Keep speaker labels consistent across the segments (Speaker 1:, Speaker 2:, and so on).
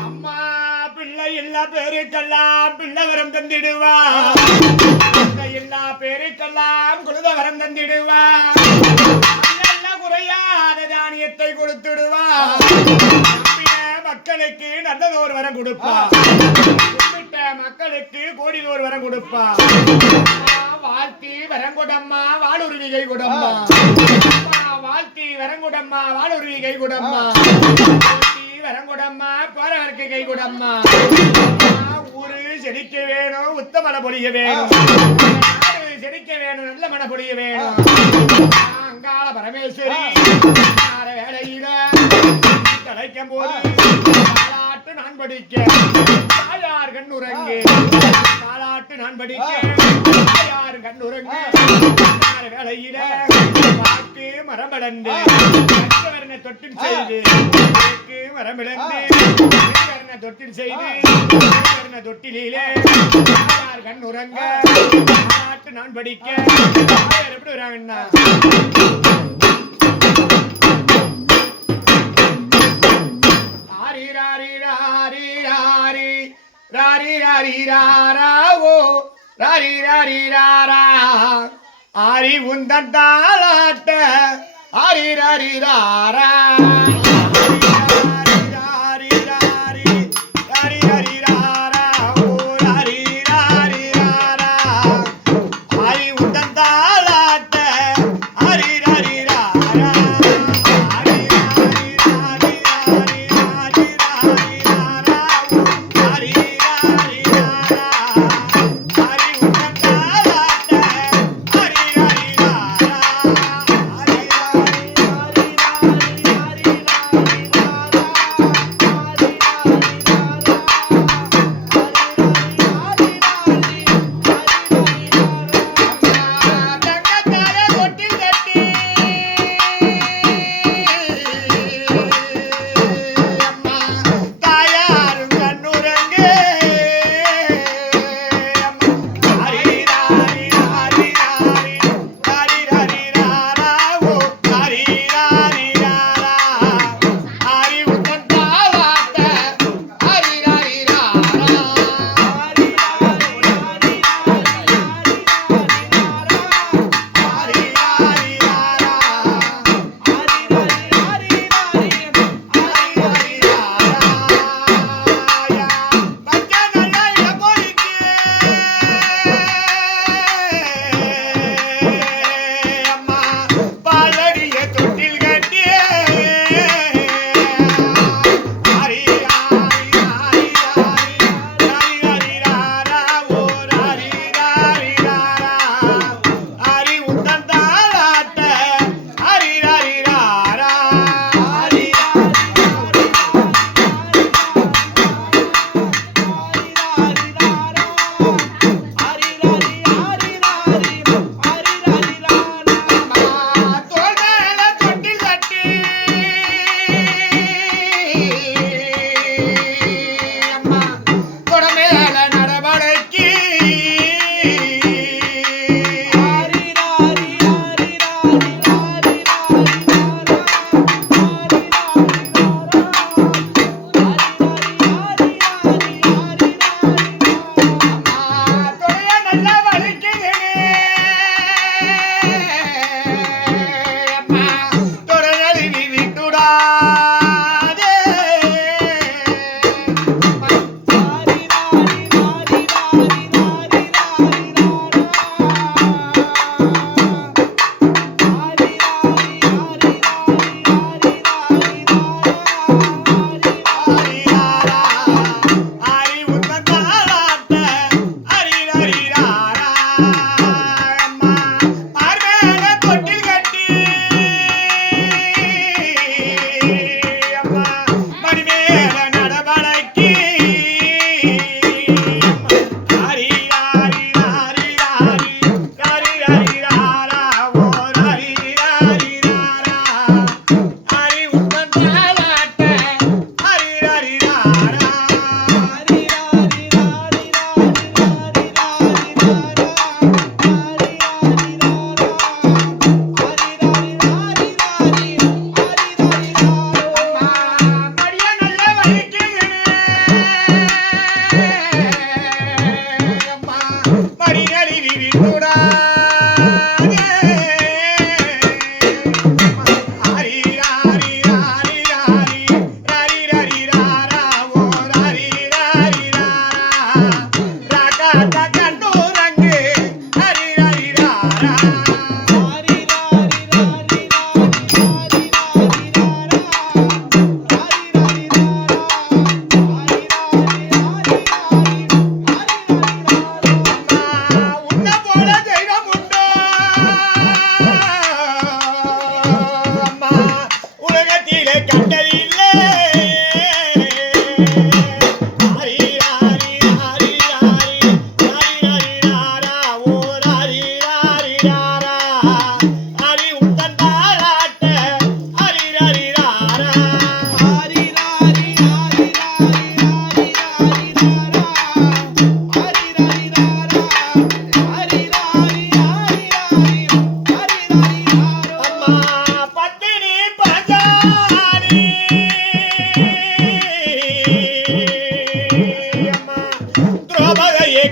Speaker 1: அம்மா பிள்ளை இல்லா பேருக்கெல்லாம் பிள்ளை வரம் தந்திடுவா. பிள்ளை பேருக்கெல்லாம் குழுத வரம் தந்திடுவா நல்ல குறையாத தானியத்தை கொடுத்துடுவா. மக்களுக்கு நல்லதோர் வரம் கொடுப்பா. கும்பிட்ட மக்களுக்கு கோடிதோர் வரம் கொடுப்பா. வாழ்த்தி வரங்குடம்மா வாளுருவிகை குடம்மா. அம்மா, வாழ்த்தி வரங்குடம்மா வாளுருவிகை குடம்மா. வாழ்த்தி வரங்குடம்மா போறவருக்கு கை குடம்மா. ஊரு செழிக்க வேணும் உத்தமன பொழிய வேணும். நாடு செழிக்க வேணும் நல்ல மன பொழிய வேணும். அங்காள பரமேஸ்வரி ஆற கிடைக்கும் போது தாலாட்டு நான் படிக்க தாயார் கண் உறங்கு தாலாட்டு நான் படிக்க தாயார் கண் உறங்கு ஆற வேளையில பாக்கு மரமளந்து வர்ண தொட்டில் செய்து. மரமிழந்து. தொட்டில் செய்து. தொட்டிலே கண் உறங்க நான் படிக்க எப்படி வராங்கன்னா? ராரி ராரி ராரி. ராரி ராரி ராராவோ ராரி ராரி ராரா. ஆரி உந்தன் தாளாட்ட ஆரி ராரி ராரா. திரௌபதியை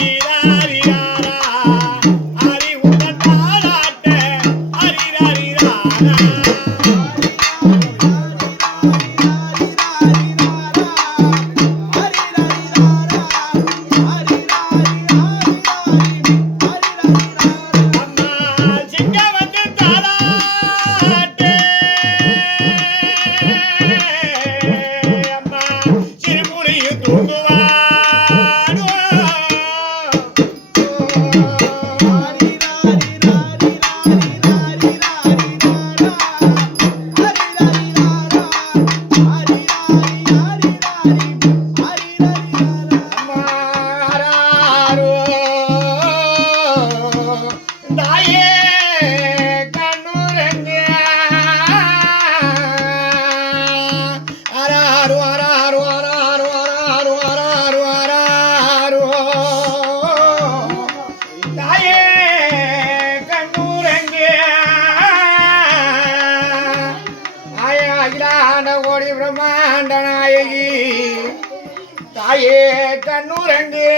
Speaker 1: நீரா பிரம்மாண்ட நாயகி. தாயே கண்ணுரங்கு